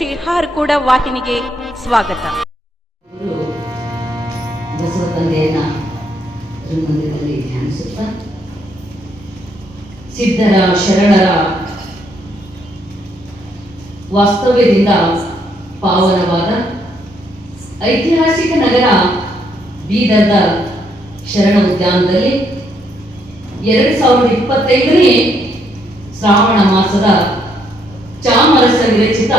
ಶ್ರೀ ಹಾರ್ಕೂಡ ವಾಹಿನಿಗೆ ಸ್ವಾಗತ. ಬಸವ ತಂದೆಯನ್ನ ಮಂದಿರದಲ್ಲಿ ಧ್ಯಾನಿಸುತ್ತಾ ಸಿದ್ಧರ ಶರಣರ ವಾಸ್ತವ್ಯದಿಂದ ಪಾವನವಾದ ಐತಿಹಾಸಿಕ ನಗರ ಬೀದರ್ದ ಶರಣ ಉದ್ಯಾನದಲ್ಲಿ ಎರಡು ಸಾವಿರದ ಇಪ್ಪತ್ತೈದನೇ ಶ್ರಾವಣ ಮಾಸದ ಚಾಮರಸ ವಿರಚಿತ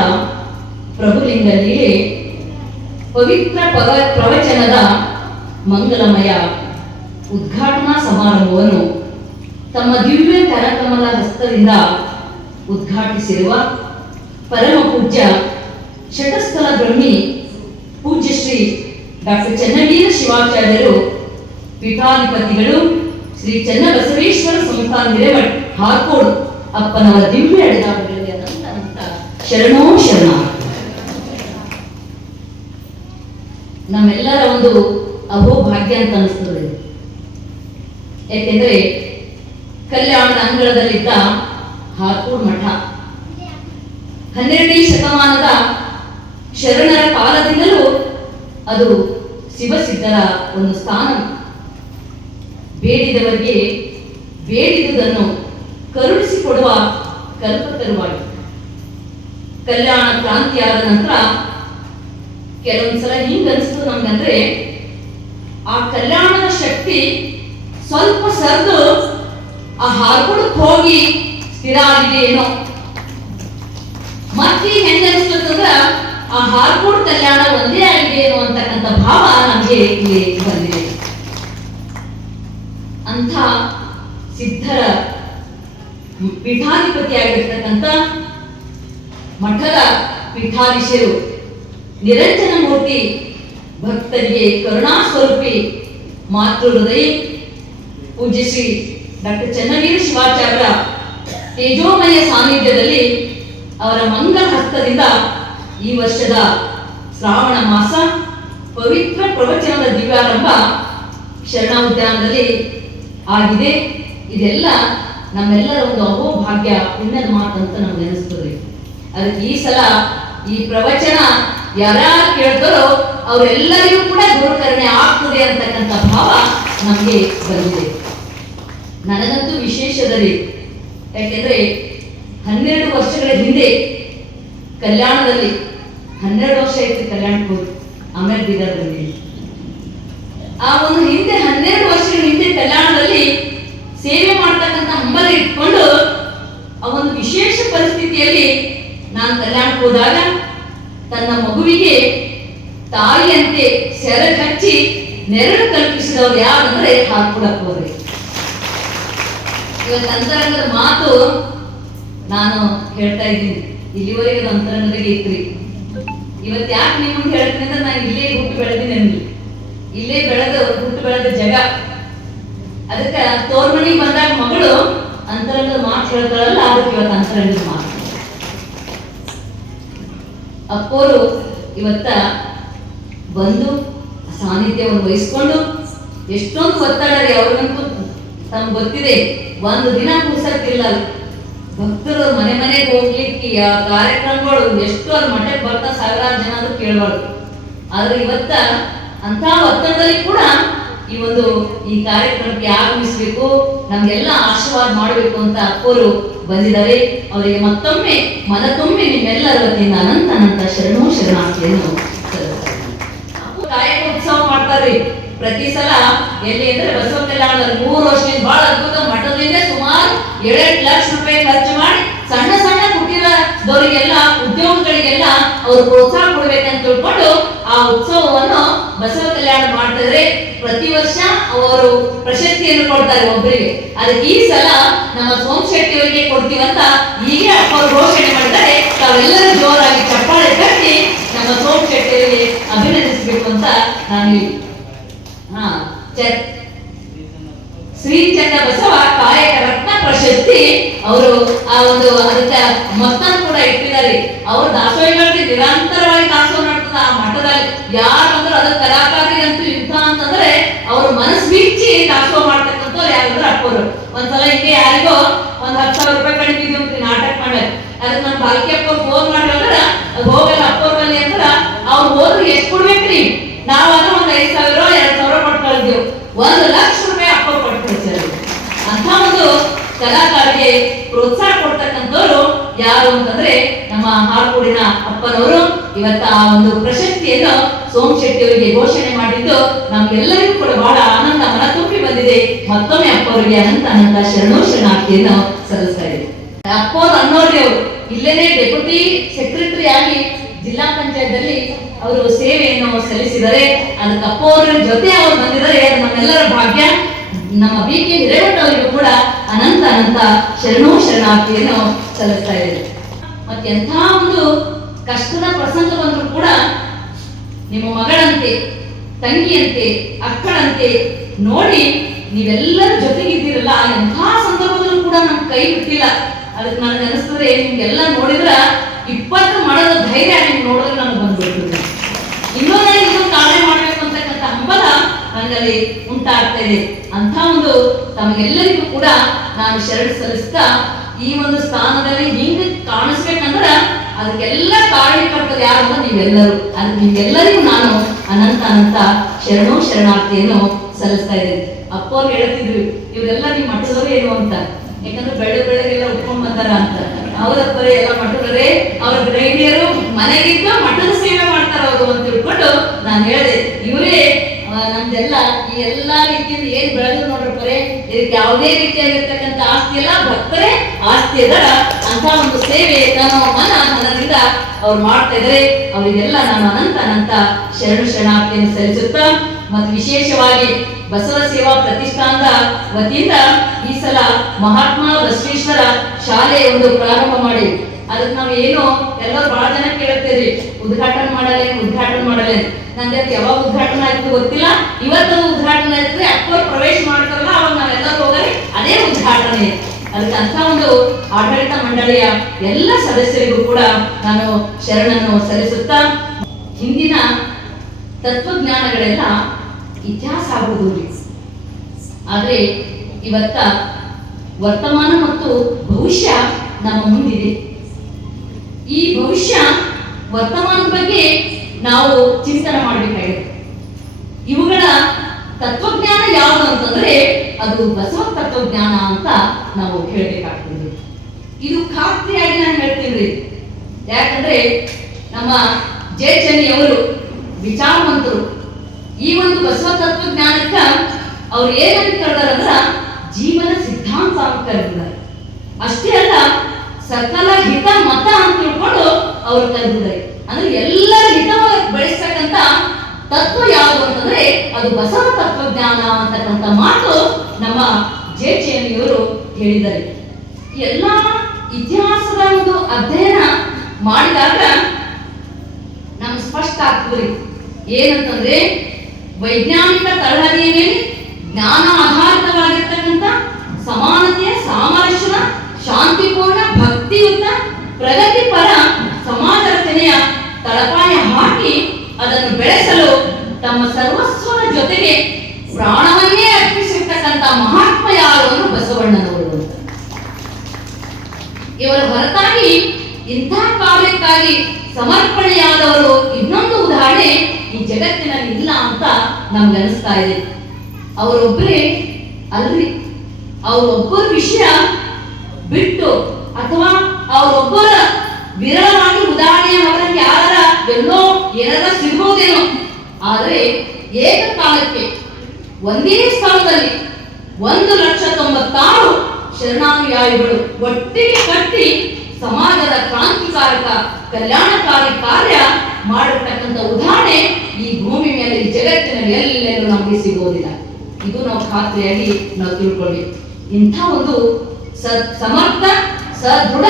ಪ್ರಭುಲಿಂಗ ಲೀಲೆ ಪವಿತ್ರ ಪವ ಪ್ರವಚನದ ಮಂಗಲಮಯ ಉದ್ಘಾಟನಾ ಸಮಾರಂಭವನ್ನು ತಮ್ಮ ದಿವ್ಯ ಕರಕಮಲ ಹಸ್ತದಿಂದ ಉದ್ಘಾಟಿಸಿರುವ ಪರಮ ಪೂಜ್ಯ ಶಟಸ್ಥಲ ಬ್ರಹ್ಮಿ ಪೂಜ್ಯ ಶ್ರೀ ಡಾಕ್ಟರ್ ಚನ್ನವೀರ ಶಿವಾಚಾರ್ಯರು, ಪೀಠಾಧಿಪತಿಗಳು ಶ್ರೀ ಚನ್ನಬಸವೇಶ್ವರ ಸಂಸ್ಥಾನ ಹಿರೇಮಠ್ ಅಪ್ಪನವರ ದಿವ್ಯ ಅಡಗಾವಗಳಿಗೆ ಅನಂತ ಅನಂತ ಶರಣೋ ಶರಣ ನಮ್ಮೆಲ್ಲರ ಒಂದು ಅಹೋಭಾಗ್ಯ ಅಂತ ಅನಿಸ್ತದೆ. ಯಾಕೆಂದ್ರೆ ಕಲ್ಯಾಣದ ಅಂಗಳದಲ್ಲಿದ್ದ ಹಾರ್ಪೂರ್ ಮಠ. ಹನ್ನೆರಡನೇ ಶತಮಾನದ ಶರಣರ ಕಾಲದಿಂದಲೂ ಅದು ಶಿವಸಿದ್ಧರ ಒಂದು ಸ್ಥಾನ. ಬೇಡಿದವರಿಗೆ ಬೇಡಿದುದನ್ನು ಕರುಣಿಸಿಕೊಡುವ ಕಲ್ಪತರುವಾಗಿ ಕಲ್ಯಾಣ ಕ್ರಾಂತಿಯಾದ ನಂತರ ಕೆಲವೊಂದ್ಸಲ ಹಿಂಗ ಅನಿಸ್ತು ನಮ್ಗಂದ್ರೆ ಆ ಕಲ್ಯಾಣದ ಶಕ್ತಿ ಸ್ವಲ್ಪ ಸರ್ದು ಆ ಹಾರ್ಕೊಳಕ್ ಹೋಗಿ ಸ್ಥಿರ ಆಗಿದೆ ಏನೋ. ಮತ್ತೆ ಹೆಂಗ ಆ ಹಾರ್ಕೋಡ್ ಕಲ್ಯಾಣ ಒಂದೇ ಆಗಿದೆ ಏನೋ ಅಂತಕ್ಕಂಥ ಭಾವ ನಮಗೆ ಇಲ್ಲಿ ಬಂದಿದೆ. ಅಂಥ ಸಿದ್ಧರ ಪೀಠಾಧಿಪತಿಯಾಗಿರ್ತಕ್ಕಂಥ ಮಠದ ಪೀಠಾಧೀಶರು ನಿರಂಜನ ಮೂರ್ತಿ ಭಕ್ತರಿಗೆ ಕರುಣಾ ಸ್ವರೂಪಿ ಮಾತೃ ಹೃದಯ ಪೂಜಿಸಿ ಡಾಕ್ಟರ್ ಚನ್ನವೀರ ಶಿವಾಚಾರ್ಯ ತೇಜೋಮಯ ಸಾನ್ನಿಧ್ಯದಲ್ಲಿ ಅವರ ಮಂಗಲ ಹಸ್ತದಿಂದ ಈ ವರ್ಷದ ಶ್ರಾವಣ ಮಾಸ ಪವಿತ್ರ ಪ್ರವಚನದ ದಿವ್ಯಾರಂಭ ಶರಣ ಉದ್ಯಾನದಲ್ಲಿ ಆಗಿದೆ. ಇದೆಲ್ಲ ನಮ್ಮೆಲ್ಲರ ಒಂದು ಅಹೋಭಾಗ್ಯ ಇನ್ನೊಂದು ಮಾತಂತ ನಮ್ಗೆ ಅನಿಸ್ತದೆ ಅದಕ್ಕೆ ಈ ಸಲ ಈ ಪ್ರವಚನ ಯಾರ್ಯಾರು ಕೇಳ್ತಾರೋ ಅವರೆಲ್ಲರಿಗೂ ಕೂಡ ಗುರುಕರಣೆ ಆಗ್ತದೆ ಅಂತಕ್ಕಂಥ ಭಾವ ನಮಗೆ ಬಂದಿದೆ. ನನಗಂತೂ ವಿಶೇಷದಲ್ಲಿ ಯಾಕೆಂದ್ರೆ ಹನ್ನೆರಡು ವರ್ಷಗಳ ಹಿಂದೆ ಕಲ್ಯಾಣದಲ್ಲಿ, ಹನ್ನೆರಡು ವರ್ಷ ಇತ್ತು ಕಲ್ಯಾಣಕ್ಕೆ ಹೋಗಿ, ಆಮೇಲೆ ಬೀದರ್ ಆ ಒಂದು ಹಿಂದೆ ಹನ್ನೆರಡು ವರ್ಷಗಳ ಹಿಂದೆ ಕಲ್ಯಾಣದಲ್ಲಿ ಸೇವೆ ಮಾಡ್ತಕ್ಕಂಥ ಹಂಬಲ ಇಟ್ಕೊಂಡು ಆ ಒಂದು ವಿಶೇಷ ಪರಿಸ್ಥಿತಿಯಲ್ಲಿ ನಾನು ಕಲ್ಯಾಣಕ್ಕೆ ಹೋದಾಗ ತನ್ನ ಮಗುವಿಗೆ ತಾಯಿಯಂತೆ ಸೆರಗ್ ಹಚ್ಚಿ ನೆರಳು ಕಲ್ಪಿಸಿದವ್ರು ಯಾರಂದ್ರೆ ಅಂದ್ರೆ ಹೋದ್ರೆ ಇವತ್ತು ಅಂತರಂಗದ ಮಾತು ನಾನು ಹೇಳ್ತಾ ಇದ್ದೀನಿ. ಇಲ್ಲಿವರೆಗೆ ಅಂತರಂಗದಲ್ಲಿ ಇತ್ರಿ ಇವತ್ತು ಯಾಕೆ ನಿಮ್ಮನ್ನು ಹೇಳ್ತೀನಿ ಅಂದ್ರೆ ನಾನು ಇಲ್ಲೇ ಹುಟ್ಟು ಬೆಳೆದಿನಿ ಅನ್ಲಿ ಇಲ್ಲೇ ಬೆಳೆದ ಹುಟ್ಟು ಬೆಳೆದ ಜಗ. ಅದಕ್ಕೆ ತೋರ್ಮಣಿಗೆ ಬಂದಾಗ ಮಗಳು ಅಂತರಂಗದ ಮಾತು ಹೇಳ್ತಾಳಲ್ಲ, ಅದಕ್ಕೆ ಇವತ್ತು ಅಂತರಂಗದ ಮಾತು. ಅಪ್ಪೋರು ಇವತ್ತ ಬಂದು ಸಾನ್ನಿಧ್ಯವನ್ನು ವಹಿಸ್ಕೊಂಡು ಎಷ್ಟೊಂದು ಒತ್ತಡ ರೀ ಅವ್ರಿಗಂತೂ. ತಮ್ಗೆ ಗೊತ್ತಿದೆ, ಒಂದು ದಿನ ಕೂಸಕ್ಕಿಲ್ಲ. ಭಕ್ತರು ಮನೆ ಮನೆಗೆ ಹೋಗ್ಲಿಕ್ಕೆ ಆ ಕಾರ್ಯಕ್ರಮಗಳು ಎಷ್ಟು ಅವ್ರ ಮಠಕ್ಕೆ ಬರ್ತಾ ಸಾವಿರಾರು ಜನ ಅದು ಕೇಳಬಾರ್ದು. ಆದ್ರೆ ಇವತ್ತ ಅಂತ ಒತ್ತಡದಲ್ಲಿ ಕೂಡ ಈ ಒಂದು ಈ ಕಾರ್ಯಕ್ರಮಕ್ಕೆ ಆಗಮಿಸ್ಬೇಕು, ನಮ್ಗೆಲ್ಲ ಆಶೀರ್ವಾದ ಮಾಡಬೇಕು ಅಂತ ಅಪ್ಪರು ಬಂದಿದ್ದಾರೆ ಅವರಿಗೆ ಮತ್ತೊಮ್ಮೆ ಮನ ತುಂಬಿ ನಿಮ್ಮೆಲ್ಲರ ವತಿಯಿಂದ ಅನಂತ ಅನಂತ ಶರಣು ಶರಣಾರ್ಥಿಯನ್ನು ಸಲ್ಲಿಸ್ತೇನೆ. ಮಾಡ್ತಾರ್ರಿ ಪ್ರತಿ ಸಲ ಎಲ್ಲಿ ಅಂದ್ರೆ ಬಸವ ಕಲ್ಯಾಣದಲ್ಲಿ ಮೂರು ವರ್ಷದಿಂದ ಬಹಳ ಅದ್ಭುತ ಮಠದಿಂದ ಸುಮಾರು ಏಳೆಂಟು ಲಕ್ಷ ರೂಪಾಯಿ ಖರ್ಚು ಮಾಡಿ ಸಣ್ಣ ಸಣ್ಣ ಕುಟೀರದವರಿಗೆಲ್ಲ, ಉದ್ಯೋಗಗಳಿಗೆಲ್ಲ ಅವರು ಪ್ರೋತ್ಸಾಹ ಕೊಡ್ಬೇಕಂತ ತಿಳ್ಕೊಂಡು ಆ ಉತ್ಸವವನ್ನು ಬಸವ ಕಲ್ಯಾಣ ಮಾಡ್ತಾರೆ ಪ್ರತಿ ವರ್ಷ ಅವರು ಪ್ರಶಸ್ತಿಯನ್ನು ಕೊಡ್ತಾರೆ ಒಬ್ಬರಿಗೆ ಅದಕ್ಕೆ ಈ ಸಲ ನಮ್ಮ ಸೋಮಶೆಟ್ಟಿ ಅವರಿಗೆ ಕೊಡ್ತೀವಂತ ಈಗ ಅವರು ಘೋಷಣೆ ಮಾಡಿದ್ದಾರೆ. ತಾವೆಲ್ಲರೂ ಜೋರಾಗಿ ಚಪ್ಪಾಳೆ ಕಟ್ಟಿ ನಮ್ಮ ಶೆಟ್ಟಿ ಅಭಿನಂದಿಸಬೇಕು ಅಂತ ನಾನು ಹಾ ಶ್ರೀ ಚಂದ್ರ ಬಸವ ಕಾಯಕ ರತ್ನ ಪ್ರಶಸ್ತಿ ಅವರು ಆ ಒಂದು ಅದಕ್ಕೆ ಮೊತ್ತ ಕೂಡ ಇಟ್ಟಿದ್ದಾರೆ. ಅವ್ರು ದಾಸೋಹಿಗಳಿಗೆ ನಿರಂತರವಾಗಿ ದಾಸೋಹ ನಡ್ತದ ಆ ಮಠದಲ್ಲಿ. ಯಾರು ಅಂದ್ರೆ ಅದು ಕಲಾಕಾರರಿಗಂತೂ ಯುದ್ಧ ಅಂತಂದ್ರೆ ಅವ್ರ ಮನಸ್ಸು ಬಿಚ್ಚಿ ದಾಸೋಹ ಮಾಡ್ತಕ್ಕಂಥವ್ರು ಯಾರಂದ್ರೆ ಅಪ್ಪರು ಒಂದ್ಸಲ ಹಿಂಗೆ ಯಾರಿಗೋ ಒಂದ್ ಹತ್ತು ಸಾವಿರ ರೂಪಾಯಿ ಕಡಿಮೆ ನಾಟಕ ಮಾಡ್ಯಾರ ಅದಕ್ಕೆ ನಮ್ಮ ಬಾಲ್ಕಿ ಅಪ್ಪ ಫೋನ್ ನಾವಾದ್ರೂ ಒಂದು ಐದು ಸಾವಿರ, ಎರಡು ಸಾವಿರ ಕೊಟ್ಟು ಕಳೆದಿವ್ ಒಂದು ಲಕ್ಷ ರೂಪಾಯಿ ಅಪ್ಪ ಕೊಟ್ಟು ಕಳಿಸಿದ್ರು ಅಂತ ಒಂದು ಕಲಾಕಾರರಿಗೆ ಪ್ರೋತ್ಸಾಹ ಕೊಡ್ತಕ್ಕಂಥವ್ರು ಯಾರು ಅಂತಂದ್ರೆ ನಮ್ಮ ಹಾಲ್ಕೂಡಿನ ಅಪ್ಪನವರು. ಇವತ್ತ ಆ ಒಂದು ಪ್ರಶಸ್ತಿಯನ್ನು ಸೋಮಶೆಟ್ಟಿ ಅವರಿಗೆ ಘೋಷಣೆ ಮಾಡಿದ್ದು ನಮ್ಗೆಲ್ಲರಿಗೂ ಕೂಡ ಬಹಳ ಆನಂದ, ಮನ ತುಂಬಿ ಬಂದಿದೆ. ಮತ್ತೊಮ್ಮೆ ಅಪ್ಪವರಿಗೆ ಅನಂತ ಅನಂತ ಶರಣು ಶರಣಾರ್ಥಿಯನ್ನು ಸಲ್ಲಿಸ್ತಾ ಇದೆ ಅಪ್ಪ ಅವರು ಅನ್ನೋರ್ಗೆ ಅವರು. ಇಲ್ಲೇನೆ ಡೆಪ್ಯೂಟಿ ಸೆಕ್ರೆಟರಿ ಆಗಿ ಜಿಲ್ಲಾ ಪಂಚಾಯತ್ ಅಲ್ಲಿ ಅವರು ಸೇವೆಯನ್ನು ಸಲ್ಲಿಸಿದರೆ ಅದಕ್ಕೆ ಅಪ್ಪ ಜೊತೆ ಅವರು ಬಂದಿದ್ದಾರೆ ನಮ್ಮೆಲ್ಲರ ಭಾಗ್ಯ. ನಮ್ಮ ಬಿ ಕೆ ಹಿರೇಮಠವರಿಗೂ ಕೂಡ ಅನಂತ ಅನಂತ ಶರಣೋ ಶರಣಾರ್ಥಿಯನ್ನು ಸಲ್ಲಿಸ್ತಾ ಇದ್ದಾರೆ ಮತ್ತೆ ಎಂಥ ಒಂದು ಕಷ್ಟದ ಪ್ರಸಂಗ ಬಂದರೂ ಕೂಡ ನಿಮ್ಮ ಮಗಳಂತೆ, ತಂಗಿಯಂತೆ, ಅಕ್ಕಳಂತೆ ನೋಡಿ ನೀವೆಲ್ಲರ ಜೊತೆಗಿದ್ದೀರಲ್ಲ ಎಂಥ ಸಂದರ್ಭದಲ್ಲೂ ಕೂಡ ನಮ್ಮ ಕೈ ಬಿಟ್ಟಿಲ್ಲ. ಅದಕ್ಕೆ ನನಗೆ ಅನಿಸ್ತದೆ ನಿಮ್ಗೆಲ್ಲ ನೋಡಿದ್ರ ಇಪ್ಪತ್ತು ಮಾಡೋದ ಧೈರ್ಯ ನಿಮ್ಗೆ ನೋಡಿದ್ರೆ ನನಗೆ ಬಂದ್ಬಿಡ್ತದೆ ಇನ್ನೂ ನನಗೆ ಇನ್ನೊಂದು ಕಾರ್ಯ ಮಾಡಬೇಕು ಅಂತಕ್ಕಂಥ ಹಂಬಲ ನನಗಲ್ಲಿ ಉಂಟಾಗ್ತಾ ಇದೆ ಅಂತ ಒಂದು ತಮಗೆಲ್ಲರಿಗೂ ಕೂಡ ನಾನು ಶರಣ ಸಲ್ಲಿಸ್ತಾ ಈ ಒಂದು ಸ್ಥಾನದಲ್ಲಿ ಹಿಂಗೆ ಕಾಣಿಸ್ಬೇಕಂದ್ರ ಅದಕ್ಕೆಲ್ಲ ಕಾರಣಕರ್ತರು ಯಾರು ಅಂದ್ರೆ ನೀವೆಲ್ಲರೂ. ಅದಕ್ಕೆ ನಿಮ್ಗೆಲ್ಲರಿಗೂ ನಾನು ಅನಂತ ಅನಂತ ಶರಣೋ ಶರಣಾರ್ಥಿಯನ್ನು ಸಲ್ಲಿಸ್ತಾ ಇದ್ದೀನಿ. ಅಪ್ಪ ಅವ್ರು ಹೇಳ್ತಿದ್ರು ಇವರೆಲ್ಲ ನಿಮ್ಮ ಮಠದವರು ಏನು ಅಂತ? ಯಾಕಂದ್ರೆ ಬೆಳ್ಳೆ ಬೆಳಗ್ಗೆಲ್ಲ ಉಟ್ಕೊಂಡ್ ಬಂದಾರ ಅಂತ. ಅವರಪ್ಪರೇ, ಎಲ್ಲ ಮಠದವರೇ, ಅವ್ರ ಗೃಹಿಣಿಯರು ಮನೆಗಿದ್ದ ಮಠದ ಸೇವೆ ಮಾಡ್ತಾರ ಅವರು ಅಂತ ತಿಳ್ಕೊಂಡು ನಾನು ಹೇಳಿದೆ ಇವರೇ ಆ, ನಮ್ದೆಲ್ಲ ಈ ಎಲ್ಲಾ ರೀತಿಯಿಂದ ಏನ್ ನೋಡ್ರಿ ನೋಡ್ರಪ್ಪರೆ ಇದಕ್ಕೆ ಯಾವುದೇ ರೀತಿಯಾಗಿರ್ತಕ್ಕಂಥ ಆಸ್ತಿ ಎಲ್ಲ ಭಕ್ತರೇ, ಆಸ್ತಿ ಅದರ ಅಂತ ಒಂದು ಸೇವೆ ತನ್ನ ಮನ ಮನದಿಂದ ಅವ್ರು ಮಾಡ್ತಾ ಇದ್ರೆ. ಅವರಿಗೆಲ್ಲ ನಾನು ಅನಂತ ಅನಂತ ಶರಣು ಶರಣಾರ್ಥಿಯನ್ನು ಸಲ್ಲಿಸುತ್ತಾ ಮತ್ತು ವಿಶೇಷವಾಗಿ ಬಸವ ಸೇವಾ ಪ್ರತಿಷ್ಠಾನದ ವತಿಯಿಂದ ಈ ಸಲ ಮಹಾತ್ಮ ಬಸವೇಶ್ವರ ಶಾಲೆ ಒಂದು ಪ್ರಾರಂಭ ಮಾಡಿ. ಅದಕ್ಕೆ ನಾವು ಏನು, ಎಲ್ಲರೂ ಬಹಳ ಜನ ಕೇಳುತ್ತೇವೆ ಉದ್ಘಾಟನೆ ಮಾಡಲ್ಲ ಉದ್ಘಾಟನೆ ಮಾಡಲ್ಲ ನಂಗೆ ಅದು ಯಾವಾಗ ಉದ್ಘಾಟನೆ ಆಯ್ತು ಗೊತ್ತಿಲ್ಲ. ಇವತ್ತು ಉದ್ಘಾಟನೆ ಆಯ್ತು ಅಕ್ಕೋರ್ ಪ್ರವೇಶ ಮಾಡ್ತಾರಲ್ಲ, ಅವಾಗ ನಾವೆಲ್ಲರೂ ಹೋಗಲಿ ಅದೇ ಉದ್ಘಾಟನೆ. ಅದಕ್ಕೆ ಅಂತ ಒಂದು ಆಡಳಿತ ಮಂಡಳಿಯ ಎಲ್ಲ ಸದಸ್ಯರಿಗೂ ಕೂಡ ನಾನು ಶರಣನ್ನು ಸಲ್ಲಿಸುತ್ತಾ, ಹಿಂದಿನ ತತ್ವಜ್ಞಾನಗಳೆಲ್ಲ ಇತಿಹಾಸ ಆಗುವುದು ಆದರೆ ಇವತ್ತ ವರ್ತಮಾನ ಮತ್ತು ಭವಿಷ್ಯ ನಮ್ಮ ಮುಂದಿದೆ. ಈ ಭವಿಷ್ಯ ವರ್ತಮಾನದ ಬಗ್ಗೆ ನಾವು ಚಿಂತನೆ ಮಾಡಬೇಕಾಗಿದೆ ಇವುಗಳ ತತ್ವಜ್ಞಾನ ಯಾವುದು ಅಂತಂದ್ರೆ ಅದು ಬಸವ ತತ್ವಜ್ಞಾನ ಅಂತ ನಾವು ಹೇಳಬೇಕಾಗ್ತದೆ. ಇದು ಖಾತ್ರಿಯಾಗಿ ನಾನು ಹೇಳ್ತೀನಿ. ಯಾಕಂದ್ರೆ ನಮ್ಮ ಜೆ ಚೆನ್ನಿಯವರು ವಿಚಾರವಂತರು. ಈ ಒಂದು ಬಸವ ತತ್ವಜ್ಞಾನಕ್ಕ ಅವ್ರು ಏನಂತ ಕರೆದಾರಂದ್ರ ಜೀವನ ಸಿದ್ಧಾಂತ ಅಂತ ಕರೆದಿದ್ದಾರೆ. ಅಷ್ಟೇ ಸಕಲ ಹಿತ ಮತ ಅಂತ ತಿಳ್ಕೊಂಡು ಅವ್ರು ತಂದಿದ್ದಾರೆ ಅಂದ್ರೆ ಎಲ್ಲರ ಹಿತವಾಗಿ ಬೆಳೆಸ್ತಕ್ಕಂತ ತತ್ವ ಯಾವುದು ಅಂತಂದ್ರೆ ಅದು ಬಸವ ತತ್ವಜ್ಞಾನ ಅಂತಕ್ಕಂಥ ಮಾತು ನಮ್ಮ ಜೆ ಚೇನಿಯವರು ಹೇಳಿದ್ದಾರೆ. ಎಲ್ಲ ಇತಿಹಾಸದ ಒಂದು ಅಧ್ಯಯನ ಮಾಡಿದಾಗ ನಮ್ಗೆ ಸ್ಪಷ್ಟ ಆಗ್ತದೆ. ಏನಂತಂದ್ರೆ ವೈಜ್ಞಾನಿಕ ತಳಹದಿಯ ಮೇಲೆ ಜ್ಞಾನ ಆಧಾರಿತವಾಗಿರ್ತಕ್ಕಂಥ ಸಮಾನತೆಯ ಸಾಮರಸ್ಯದ ಶಾಂತಿಪೂರ್ಣ ಭಕ್ತಿಯುತ ಪ್ರಗತಿಪರ ಸಮಾಜ ರಚನೆಯ ತಳಪಾಯ ಹಾಕಿ ಅದನ್ನು ಬೆಳೆಸಲು ತಮ್ಮ ಸರ್ವಸ್ವದ ಜೊತೆಗೆ ಪ್ರಾಣವನ್ನೇ ಅರ್ಪಿಸಿರ್ತಕ್ಕಂಥ ಮಹಾತ್ಮ ಯಾರು ಬಸವಣ್ಣನವರು. ಇವರ ಹೊರತಾಗಿ ಇಂಥ ಕಾರ್ಯಕ್ಕಾಗಿ ಸಮರ್ಪಣೆಯಾದವರು ಇನ್ನೊಂದು ಉದಾಹರಣೆ ಈ ಜಗತ್ತಿನಲ್ಲಿ ಇಲ್ಲ ಅಂತ ನಮ್ಗೆ ಅನಿಸ್ತಾ ಇದೆ. ಅವರೊಬ್ಬರೇ ಅಲ್ರಿ. ಅವರೊಬ್ಬರ ವಿಷಯ ಬಿಟ್ಟು ಅಥವಾ ಅವರೊಬ್ಬರ ವಿರಳವಾಗಿ ಉದಾಹರಣೆಯ ಮಗನಕ್ಕೆ ಯಾರ ಎಲ್ಲೋ ಏನಾರ ಸಿಗ್ಬೋದೇನೋ ಆದರೆ ಏಕಕಾಲಕ್ಕೆ ಒಂದೇ ಸ್ಥಳದಲ್ಲಿ ಒಂದು ಲಕ್ಷ ತೊಂಬತ್ತಾರು ಶರಣಾನುಯಾಯಿಗಳು ಒಟ್ಟಿಗೆ ಕಟ್ಟಿ ಸಮಾಜದ ಕ್ರಾಂತಿಕಾರಕ, ಕಲ್ಯಾಣಕಾರಿ ಕಾರ್ಯ ಮಾಡಿರ್ತಕ್ಕಂಥ ಉದಾಹರಣೆ ಈ ಭೂಮಿ ಮೇಲೆ, ಈ ಜಗತ್ತಿನಲ್ಲಿ ಎಲ್ಲೆಲ್ಲೂ ನಮಗೆ ಸಿಗೋದಿಲ್ಲ. ಇದು ನಾವು ಖಾತ್ರಿಯಾಗಿ ನಾವು ತಿಳ್ಕೊಳ್ಳಿ ಇಂಥ ಒಂದು ಸ ಸಮರ್ಥ, ಸದೃಢ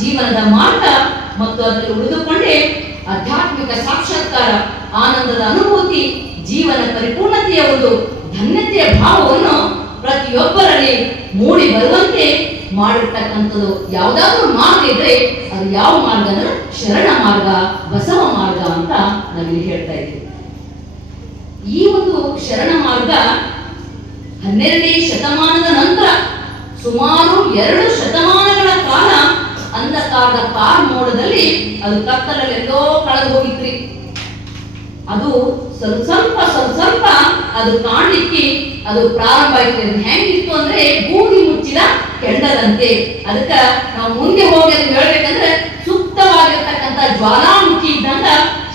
ಜೀವನದ ಮಾರ್ಗ ಮತ್ತು ಅದರಲ್ಲಿ ಉಳಿದುಕೊಂಡೇ ಆಧ್ಯಾತ್ಮಿಕ ಸಾಕ್ಷಾತ್ಕಾರ, ಆನಂದದ ಅನುಭೂತಿ, ಜೀವನ ಪರಿಪೂರ್ಣತೆಯ ಒಂದು ಧನ್ಯತೆಯ ಭಾವವನ್ನು ಪ್ರತಿಯೊಬ್ಬರಲ್ಲಿ ಮೂಡಿ ಬರುವಂತೆ ಮಾಡಿರ್ತಕ್ಕಂಥದ್ದು. ಯಾವುದಾದ್ರೂ ಮಾರ್ಗ ಇದ್ರೆ ಅದು ಯಾವ ಮಾರ್ಗ ಅಂದ್ರೆ ಶರಣ ಮಾರ್ಗ, ಬಸವ ಮಾರ್ಗ ಅಂತ ನಾವಿಲ್ಲಿ ಹೇಳ್ತಾ ಇದ್ದೀವಿ. ಈ ಒಂದು ಶರಣ ಮಾರ್ಗ ಹನ್ನೆರಡನೇ ಶತಮಾನದ ನಂತರ ಸುಮಾರು ಎರಡು ಶತಮಾನಗಳ ಕಾಲ ಅಂಧಕಾರದ ಕಾರ್ ಮೋಡದಲ್ಲಿ ಅದು ಕತ್ತಲಲ್ಲಿ ಎಲ್ಲೋ ಕಳೆದು ಹೋಗಿತ್ರಿ ಅದು ಸ್ವಲ್ಪ ಸ್ವಲ್ಪ ಅದು ಕಾಣ್ಲಿಕ್ಕೆ ಅದು ಪ್ರಾರಂಭ ಆಯ್ತು ಹೆಂಗಿತ್ತು ಅಂದ್ರೆ ಭೂಮಿ ಮುಚ್ಚಿದ ಕೆಂಡದಂತೆ. ಅದಕ್ಕ ನಾವು ಮುಂದೆ ಹೋಗಿ ಅದನ್ನ ಹೇಳ್ಬೇಕಂದ್ರೆ ಸೂಕ್ತವಾಗಿರ್ತಕ್ಕಂಥ ಜ್ವಾಲಾಮುಖಿ ಇದ್ದಂಗ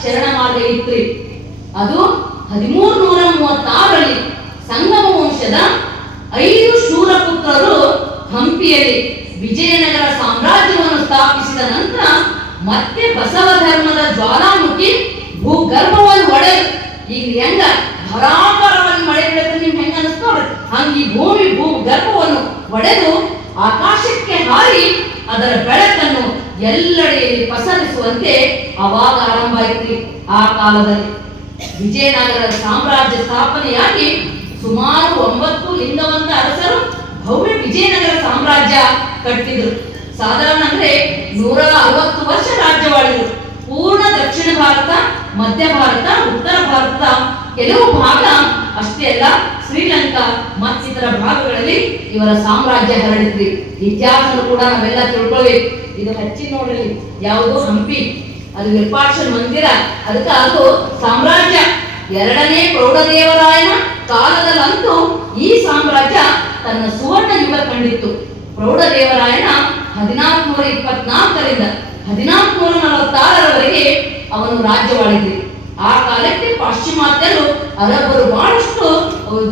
ಶರಣ ಮಾರ್ಗ ಇತ್ರಿ. ಅದು ಹದಿಮೂರು ನೂರ ಮೂವತ್ತಾರರಲ್ಲಿ ಸಂಗಮ ವಂಶದ ಐದು ಶೂರಪುತ್ರರು ಹಂಪಿಯಲ್ಲಿ ವಿಜಯನಗರ ಸಾಮ್ರಾಜ್ಯವನ್ನು ಸ್ಥಾಪಿಸಿದ ನಂತರ ಮತ್ತೆ ಬಸವ ಧರ್ಮದ ಜ್ವಾಲಾಮುಖಿ ಭೂಗರ್ಭವನ್ನು ಒಡೆದು ಈಗ ಹೆಂಗ ಧಾರಾಕಾರವಾಗಿ ಮಳೆ ಬೀಳುತ್ತೆ ನಿಮ್ಗೆ ಹೆಂಗ ಅನಿಸ್ತು ಹಂಗ ಈ ಭೂಮಿ ಭೂಗರ್ಭವನ್ನು ಒಡೆದು ಆಕಾಶಕ್ಕೆ ಹಾರಿ ಅದರ ಬೆಳಕನ್ನು ಎಲ್ಲೆಡೆಯಲ್ಲಿ ಪಸರಿಸುವಂತೆ ಅವಾಗ ಆರಂಭ ಆಯ್ತು ಆ ಕಾಲದಲ್ಲಿ. ವಿಜಯನಗರ ಸಾಮ್ರಾಜ್ಯ ಸ್ಥಾಪನೆಯಾಗಿ ಸುಮಾರು ಒಂಬತ್ತು ಲಿಂಗವಂತ ಅರಸರು ಭವ್ಯ ವಿಜಯನಗರ ಸಾಮ್ರಾಜ್ಯ ಕಟ್ಟಿದ್ರು. ಸಾಧಾರಣ ಅಂದ್ರೆ ನೂರ ಅರವತ್ತು ವರ್ಷ ರಾಜ್ಯವಾಳಿದ್ರು. ಪೂರ್ಣ ದಕ್ಷಿಣ ಭಾರತ, ಮಧ್ಯ ಭಾರತ, ಉತ್ತರ ಭಾರತ, ಕೆಲವು ಭಾಗ ಅಷ್ಟೇ ಅಲ್ಲ, ಶ್ರೀಲಂಕಾ ಮತ್ತಿತರ ಭಾಗಗಳಲ್ಲಿ ಇವರ ಸಾಮ್ರಾಜ್ಯ ಹರಡಿದ್ರಿ ಇತಿಹಾಸ ಕೂಡ ನಾವೆಲ್ಲ ತಿಳ್ಕೊಳ್ಬೇಕು. ಇದು ಹಚ್ಚಿ ನೋಡಲಿ ಯಾವುದು ಹಂಪಿ. ಅದು ವಿರೂಪಾಕ್ಷ ಮಂದಿರ ಅದಕ್ಕೆ ಅದು ಸಾಮ್ರಾಜ್ಯ. ಎರಡನೇ ಪ್ರೌಢದೇವರಾಯನ ಕಾಲದಲ್ಲಂತೂ ಈ ಸಾಮ್ರಾಜ್ಯ ತನ್ನ ಸುವರ್ಣ ಯುಗ ಕಂಡಿತ್ತು. ಪ್ರೌಢದೇವರಾಯನ ಹದಿನಾಲ್ಕುನೂರ ಇಪ್ಪತ್ನಾಲ್ಕರಿಂದ ಹದಿನಾಲ್ಕುನೂರ ನಲವತ್ತಾರರವರೆಗೆ ಅವನು ರಾಜ್ಯವಾಳಿದ್ರಿ ಆ ಕಾಲಕ್ಕೆ ಪಾಶ್ಚಿಮಾತ್ಯರು ಅರಬ್ಬರು ಬಹಳಷ್ಟು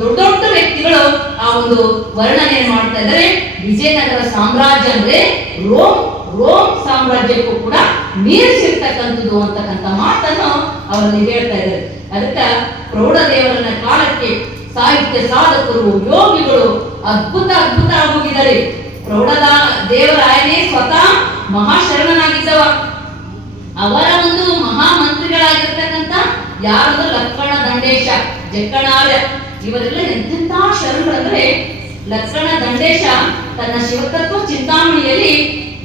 ದೊಡ್ಡ ದೊಡ್ಡ ವ್ಯಕ್ತಿಗಳು ಆ ಒಂದು ವರ್ಣನೆ ಮಾಡ್ತಾ ಇದ್ದಾರೆ. ವಿಜಯನಗರ ಸಾಮ್ರಾಜ್ಯ ಅಂದ್ರೆ ರೋಮ್ ರೋಮ್ ಸಾಮ್ರಾಜ್ಯಕ್ಕೂ ಕೂಡ ಮೀರಿಸಿರ್ತಕ್ಕಂಥದ್ದು ಅಂತಕ್ಕಂಥ ಮಾತನ್ನು ಅವರಲ್ಲಿ ಹೇಳ್ತಾ ಇದ್ದಾರೆ. ಅದಕ್ಕೆ ಪ್ರೌಢದೇವರನ್ನ ಕಾಲಕ್ಕೆ ಸಾಹಿತ್ಯ ಸಾಧಕರು, ಯೋಗಿಗಳು ಅದ್ಭುತ ಅದ್ಭುತ ಆಗೋಗಿದ್ದಾರೆ. ಪ್ರೌಢದ ದೇವರಾಯನೇ ಸ್ವತಃ ಮಹಾಶರಣನಾಗಿದ್ದವ. ಅವರ ಒಂದು ಮಹಾಮಂತ್ರಿಗಳಾಗಿರ್ತಕ್ಕಂಥ ಯಾರದು? ಲಕ್ಕಣ ದಂಡೇಶ, ಜಕ್ಕಣಾರ್ಯ. ಇವರೆಲ್ಲ ಎಂತೆಂಥ ಶರಣರಂದ್ರೆ ಲಕ್ಷಣ ದಂಡೇಶ ತನ್ನ ಶಿವತತ್ವ ಚಿಂತಾಮಣಿಯಲ್ಲಿ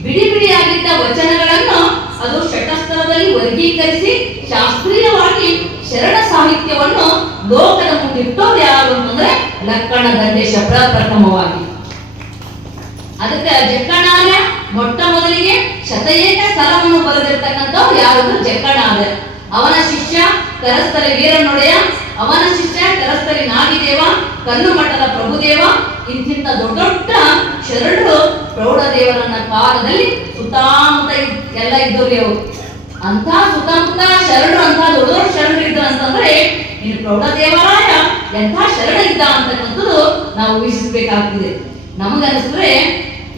ಬಿಡಿ ಬಿಡಿಯಾಗಿದ್ದ ವಚನಗಳನ್ನು ಅದು ಷಟಸ್ಥರದಲ್ಲಿ ವರ್ಗೀಕರಿಸಿ ಶಾಸ್ತ್ರೀಯವಾಗಿ ಶರಣ ಸಾಹಿತ್ಯವನ್ನು ಲೋಕದ ಮುಂದಿಟ್ಟೋದು ಯಾರು ಅಂತಂದ್ರೆ ಲಕ್ಕಣ ಗಂಧೇಶ ಪ್ರಪ್ರಥಮವಾಗಿ ಅದಕ್ಕೆ ಜಕ್ಕಣಾರ್ಯ ಮೊಟ್ಟ ಮೊದಲಿಗೆ ಶತಏಕ ಸ್ಥಳವನ್ನು ಬರೆದಿರ್ತಕ್ಕಂಥವ್ರು ಯಾರು ಅಂದ್ರೆ ಜಕ್ಕಣಾರ್ಯ. ಅವನ ಶಿಷ್ಯ ಕರಸ್ಥರಿ ವೀರನೊಡೆಯ, ಅವನ ಶಿಷ್ಯ ಕರಸ್ಥಲಿ ನಾಗಿದೇವ ಕಲ್ಲು ಮಠದ ಪ್ರಭುದೇವ, ಇಂತಿಂತ ದೊಡ್ಡ ದೊಡ್ಡ ಶರಣರು ಪ್ರೌಢದೇವರನ್ನ ಕಾಲದಲ್ಲಿ ಸುತ್ತಮುತ್ತ ಎಲ್ಲ ಇದ್ದವ್ರಿ ಅವರು. ಅಂತ ಸುತ್ತಮುತ್ತ ಶರಣರು ಅಂತ ದೊಡ್ಡ ದೊಡ್ಡ ಶರಣರು ಇದ್ದ ಅಂತಂದ್ರೆ, ನೀನು ಪ್ರೌಢ ದೇವಾಲಯ, ಎಂಥ ಶರಣ ಇದ್ದ ಅಂತಕ್ಕಂಥದ್ದು ನಾವು ಊಹಿಸಬೇಕಾಗ್ತದೆ. ನಮಗನ್ಸಿದ್ರೆ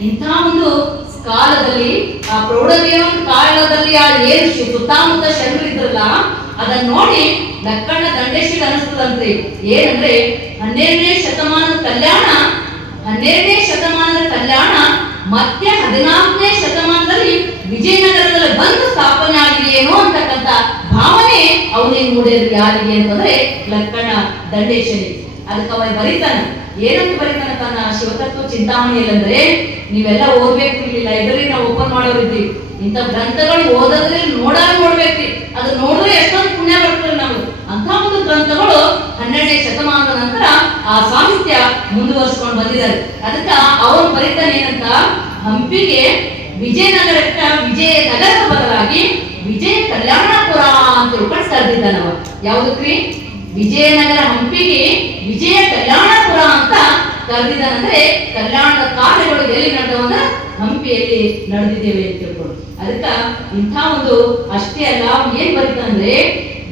ಇಂಥ ಒಂದು ಕಾಲದಲ್ಲಿ, ಆ ಪ್ರೌಢದೇವ ಕಾಲದಲ್ಲಿ ಆ ಏನು ಸುತ್ತಮುತ್ತ ಶರಣರು ಇದ್ರಲ್ಲ ಅದನ್ನ ನೋಡಿ ಲಕ್ಕಣ್ಣ ದಂಡೇಶಿಗೆ ಅನಿಸ್ತದಂತೆ ಏನಂದ್ರೆ, ಹನ್ನೆರಡನೇ ಶತಮಾನದ ಕಲ್ಯಾಣ, ಹನ್ನೆರಡನೇ ಶತಮಾನದ ಕಲ್ಯಾಣ ಮತ್ತೆ ಹದಿನಾಲ್ಕನೇ ಶತಮಾನದಲ್ಲಿ ವಿಜಯನಗರದಲ್ಲಿ ಬಂದು ಸ್ಥಾಪನೆ ಆಗಿದೆಯೇನೋ ಅಂತಕ್ಕಂಥ ಭಾವನೆ ಅವನಿಗೆ ಮೂಡಿದ್ರು ಯಾರಿಗೆ ಅಂತಂದ್ರೆ ಲಕ್ಕಣ ದಂಡೇಶ್ವರಿ. ಅದಕ್ಕೆ ಅವ ಬರೀತಾನೆ. ಏನಂತ ಬರೀತಾನೆ ತನ್ನ ಶಿವತತ್ವ ಚಿಂತಾಮಣಿಯಲ್ಲಿ ಅಂದ್ರೆ, ನೀವೆಲ್ಲ ಓದ್ಬೇಕು ಇಲ್ಲಿ ಲೈಬ್ರರಿ ನಾವು ಓಪನ್ ಮಾಡೋರಿದ್ವಿ ಇಂಥ ಗ್ರಂಥಗಳು ಓದೋದ್ರೆ ನೋಡಾಗ ನೋಡ್ಬೇಕ್ರಿ ಅದು ನೋಡಿದ್ರೆ ಎಷ್ಟೊಂದು ಪುಣ್ಯ ಬರ್ತದೆ ನಮಗೆ. ಅಂತ ಒಂದು ಗ್ರಂಥಗಳು ಹನ್ನೆರಡನೇ ಶತಮಾನದ ನಂತರ ಆ ಸಾಹಿತ್ಯ ಮುಂದುವರಿಸಿಕೊಂಡು ಬಂದಿದ್ದಾರೆ. ಅದಕ್ಕೆ ಅವರು ಬರೀತಾನೆ ಏನಂತ? ಹಂಪಿಗೆ ವಿಜಯನಗರಕ್ಕ ವಿಜಯ ನಗರದ ಬದಲಾಗಿ ವಿಜಯ ಕಲ್ಯಾಣಪುರ ಅಂತ ತಿಳ್ಕೊಂಡು ಕರೆದಿದ್ದಾನವ ಯಾವ್ದಕ್ರಿ? ವಿಜಯನಗರ ಹಂಪಿಗೆ ವಿಜಯ ಕಲ್ಯಾಣಪುರ ಅಂತ ಕರೆದಿದ್ದಾನಂದ್ರೆ ಕಲ್ಯಾಣದ ಕಾರ್ಯಗಳು ಎಲ್ಲಿ ನಡೆದವು ಅಂದ್ರೆ ಹಂಪಿಯಲ್ಲಿ ನಡೆದಿದ್ದೇವೆ ಅಂತ ತಿಳ್ಕೊಂಡು. ಅದಕ್ಕ ಇಂಥ ಒಂದು ಅಷ್ಟೇ ಅಲ್ಲ ಏನ್ ಬರೀತಾನಂದ್ರೆ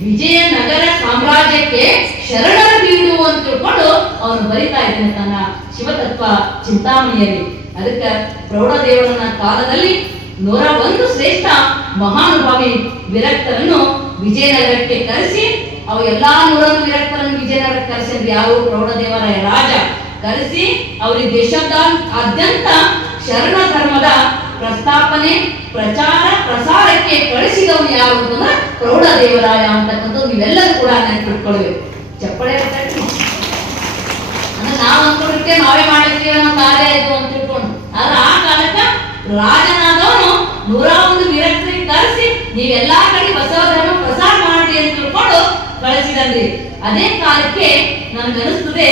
ವಿಜಯನಗರ ಸಾಮ್ರಾಜ್ಯಕ್ಕೆ ಶರಣರ ಬೀಡು ಅಂತ ತಿಳ್ಕೊಂಡು ಅವನು ಬರಿತಾ ಇದ್ದಾನೆ ಶಿವತತ್ವ ಚಿಂತಾಮಣಿಯಲ್ಲಿ. ಅದಕ್ಕೆ ಪ್ರೌಢದೇವರನ ಕಾಲದಲ್ಲಿ ನೂರ ಒಂದು ಶ್ರೇಷ್ಠ ಮಹಾನುಭಾವಿ ವಿರಕ್ತರನ್ನು ವಿಜಯನಗರಕ್ಕೆ ಕರೆಸಿ, ಅವು ಎಲ್ಲಾ ನೂರೊಂದು ವಿರಕ್ತರನ್ನು ವಿಜಯನಗರಕ್ಕೆ ಕರೆಸಿದ್ರು. ಯಾರು? ಪ್ರೌಢದೇವರ ರಾಜ. ಕರೆಸಿ ಅವರಿಗೆ ದೇಶದಾದ್ಯಂತ ಶರಣ ಧರ್ಮದ ಪ್ರಸ್ತಾಪನೆ, ಪ್ರಚಾರ ಪ್ರಸಾರಕ್ಕೆ ಕಳಿಸಿದವನು ಯಾರು ಅಂತಂದ್ರೆ ಪ್ರೌಢದೇವರಾಯ ಅಂತಕ್ಕಂಥದ್ದು ನೀವೆಲ್ಲರೂ ಕೂಡ ನೆನಪಿಟ್ಕೊಳ್ಬೇಕು ಚಪ್ಪಳೆ ಅಂದ್ರೆ ನಾವು ಅನ್ಕೊಂಡಿರ್ತೇವೆ, ನಾವೇ ಮಾಡಿರ್ತೀವಿ ನಮ್ಮ ಕಾರ್ಯ ಇದು ಅಂತ ತಿಳ್ಕೊಂಡು ಆದ್ರೆ ಆ ಕಾಲಕ್ಕೆ ರಾಜನಾದವನು ನೂರ ಒಂದು ವಿರಕ್ತರಿಗೆ ಕರೆಸಿ ನೀವೆಲ್ಲಾ ಕಡೆ ಬಸವ ಧರ್ಮ ಪ್ರಸಾರ ಮಾಡಿ ಅಂತ ತಿಳ್ಕೊಂಡು ಕಳಿಸಿದನ್ರಿ ಅದೇ ಕಾಲಕ್ಕೆ ನನ್ಗೆ ಅನಿಸ್ತದೆ